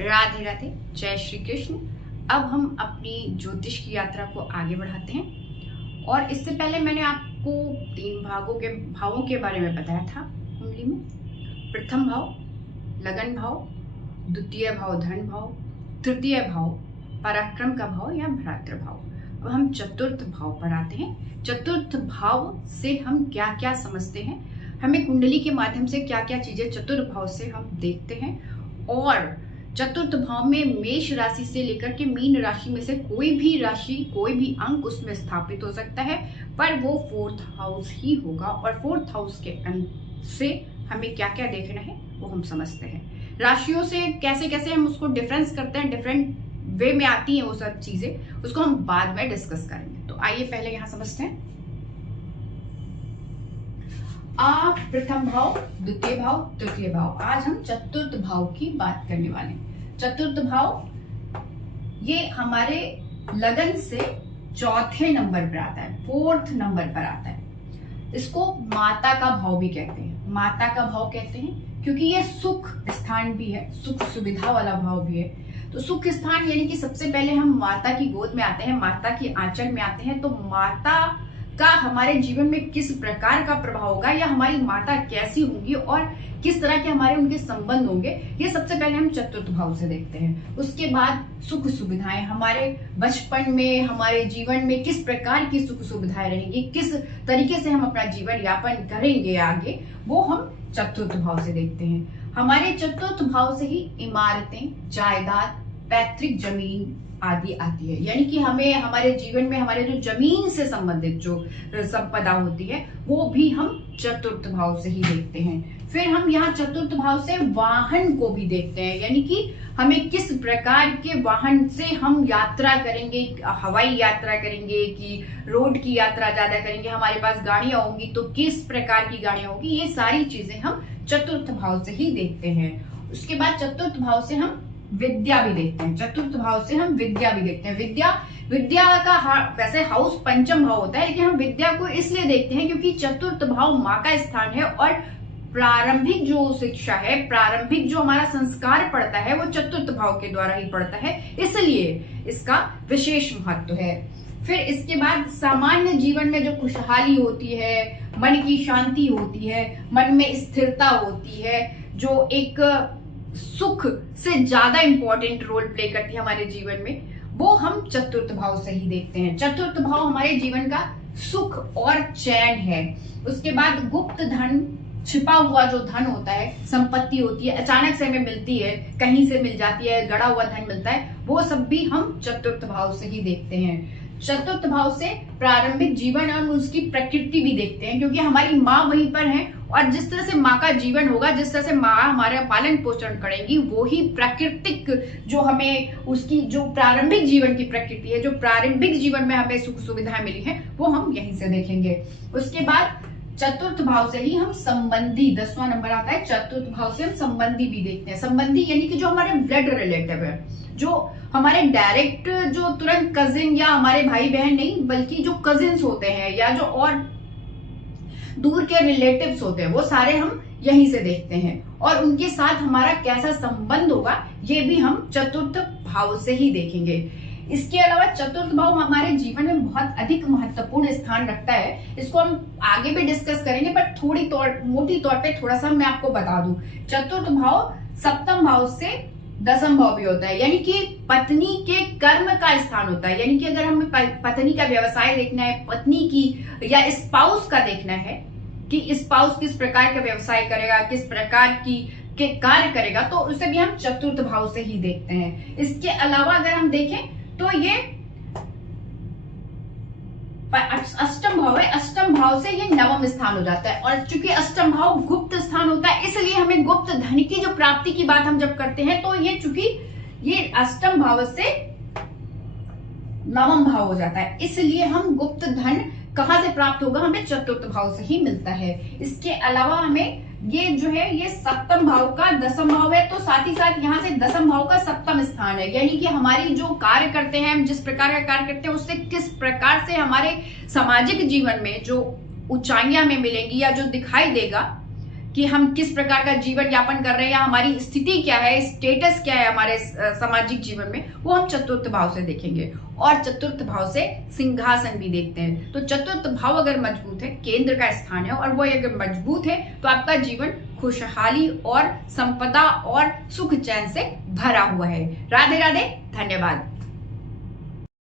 राधे राधे, जय श्री कृष्ण। अब हम अपनी ज्योतिष की यात्रा को आगे बढ़ाते हैं। और इससे पहले मैंने आपको 3 भावों के बारे में बताया था कुंडली में। प्रथम भाव लगन भाव, द्वितीय भाव धन भाव, तृतीय भाव पराक्रम का भाव या भ्रातृ भाव। अब हम चतुर्थ भाव पर आते हैं। चतुर्थ भाव से हम क्या क्या समझते हैं, हमें कुंडली के माध्यम से क्या क्या चीजें चतुर्थ भाव से हम देखते हैं। और चतुर्थ भाव में मेष राशि से लेकर के मीन राशि में से कोई भी राशि, कोई भी अंक उसमें स्थापित हो सकता है, पर वो 4th हाउस ही होगा। और 4th हाउस के अंक से हमें क्या क्या देखना है वो हम समझते हैं। राशियों से कैसे कैसे हम उसको डिफरेंस करते हैं, डिफरेंट वे में आती हैं वो सब चीजें, उसको हम बाद में डिस्कस करेंगे। तो आइए पहले यहां समझते हैं। प्रथम भाव, द्वितीय भाव, तृतीय भाव। आज हम चतुर्थ भाव की बात करने वाले हैं। चतुर्थ भाव ये हमारे लगन से 4थे नंबर पर आता है, 4th नंबर पर आता है। इसको माता का भाव भी कहते हैं। माता का भाव कहते हैं क्योंकि ये सुख स्थान भी है, सुख सुविधा वाला भाव भी है। तो सुख स्थान यानी कि सबसे पहले हम माता की गोद में आते हैं, माता की आंचल में आते हैं। तो माता का हमारे जीवन में किस प्रकार का प्रभाव होगा, या हमारी माता कैसी होंगी और किस तरह के हमारे उनके संबंध होंगे, ये सबसे पहले हम चतुर्थ भाव से देखते हैं। उसके बाद सुख सुविधाएं, हमारे बचपन में हमारे जीवन में किस प्रकार की सुख सुविधाएं रहेंगी, किस तरीके से हम अपना जीवन यापन करेंगे आगे, वो हम चतुर्थ भाव से देखते हैं। हमारे चतुर्थ भाव से ही इमारतें, जायदाद, पैतृक जमीन आदि आती है। यानी कि हमें हमारे जीवन में हमारे जो जमीन से संबंधित जो संपदा होती है वो भी हम चतुर्थ भाव से ही देखते हैं। फिर हम यहाँ चतुर्थ भाव से वाहन को भी देखते हैं, यानी कि हमें किस प्रकार के वाहन से हम यात्रा करेंगे, हवाई यात्रा करेंगे कि रोड की यात्रा ज्यादा करेंगे, हमारे पास गाड़ियां होंगी तो किस प्रकार की गाड़ियां होंगी, ये सारी चीजें हम चतुर्थ भाव से ही देखते हैं। उसके बाद चतुर्थ भाव से हम विद्या भी देखते हैं। चतुर्थ भाव से हम विद्या भी देखते हैं। विद्या का वैसे हाउस पंचम भाव होता है, लेकिन हम विद्या को इसलिए देखते हैं क्योंकि चतुर्थ भाव माँ का स्थान है और प्रारंभिक जो शिक्षा है, प्रारंभिक जो हमारा संस्कार पड़ता है वो चतुर्थ भाव के द्वारा ही पड़ता है, इसलिए इसका विशेष महत्व है। फिर इसके बाद सामान्य जीवन में जो खुशहाली होती है, मन की शांति होती है, मन में स्थिरता होती है, जो एक सुख से ज्यादा इंपॉर्टेंट रोल प्ले करती है हमारे जीवन में, वो हम चतुर्थ भाव से ही देखते हैं। चतुर्थ भाव हमारे जीवन का सुख और चैन है। उसके बाद गुप्त धन, छिपा हुआ जो धन होता है, संपत्ति होती है, अचानक से हमें मिलती है, कहीं से मिल जाती है, गड़ा हुआ धन मिलता है, वो सब भी हम चतुर्थ भाव से ही देखते हैं। चतुर्थ भाव से प्रारंभिक जीवन और उसकी प्रकृति भी देखते हैं, क्योंकि हमारी माँ वहीं पर है और जिस तरह से माँ का जीवन होगा, जिस तरह से माँ हमारा पालन पोषण करेंगी, वो ही प्राकृतिक जो हमें उसकी जो प्रारंभिक जीवन की प्रकृति है, जो प्रारंभिक जीवन में हमें सुख सुविधाएं मिली है, वो हम यहीं से देखेंगे। उसके बाद चतुर्थ भाव से ही हम संबंधी, 10वां नंबर आता है, चतुर्थ भाव से हम संबंधी भी देखते हैं। संबंधी यानी कि जो हमारे ब्लड रिलेटिव है, जो हमारे डायरेक्ट जो तुरंत कजिन या हमारे भाई बहन नहीं, बल्कि जो कजिन्स होते हैं या जो और दूर के रिलेटिव्स होते हैं, वो सारे हम यहीं से देखते हैं। और उनके साथ हमारा कैसा संबंध होगा ये भी हम चतुर्थ भाव से ही देखेंगे। इसके अलावा चतुर्थ भाव हमारे जीवन में बहुत अधिक महत्वपूर्ण स्थान रखता है। इसको हम आगे भी डिस्कस करेंगे, पर मोटी तौर पे थोड़ा सा मैं आपको बता दूं। चतुर्थ भाव सप्तम भाव से 10वां भाव भी होता है, यानी कि पत्नी के कर्म का स्थान होता है। यानी कि अगर हमें पत्नी का व्यवसाय देखना है, पत्नी की या स्पाउस का देखना है कि स्पाउस किस प्रकार का व्यवसाय करेगा, किस प्रकार के कार्य करेगा, तो उसे भी हम चतुर्थ भाव से ही देखते हैं। इसके अलावा अगर हम देखें तो ये अष्टम भाव है, अष्टम भाव से ये 9वां स्थान हो जाता है। और चूंकि अष्टम भाव गुप्त स्थान होता है, इसलिए हमें गुप्त धन की जो प्राप्ति की बात हम जब करते हैं तो ये चूंकि ये अष्टम भाव से 9वां भाव हो जाता है, इसलिए हम गुप्त धन कहां से प्राप्त होगा, हमें चतुर्थ भाव से ही मिलता है। इसके अलावा हमें ये जो है ये सप्तम भाव का 10वां भाव है, तो साथ ही साथ यहाँ से 10वां भाव का सप्तम स्थान है। यानी कि हमारी जो कार्य करते हैं, हम जिस प्रकार का कार्य करते हैं, उससे किस प्रकार से हमारे सामाजिक जीवन में जो ऊंचाइयां हमें मिलेंगी या जो दिखाई देगा, कि हम किस प्रकार का जीवन यापन कर रहे हैं या हमारी स्थिति क्या है, स्टेटस क्या है हमारे सामाजिक जीवन में, वो हम चतुर्थ भाव से देखेंगे। और चतुर्थ भाव से सिंहासन भी देखते हैं। तो चतुर्थ भाव अगर मजबूत है, केंद्र का स्थान है और वो अगर मजबूत है तो आपका जीवन खुशहाली और संपदा और सुख चैन से भरा हुआ है। राधे राधे, धन्यवाद।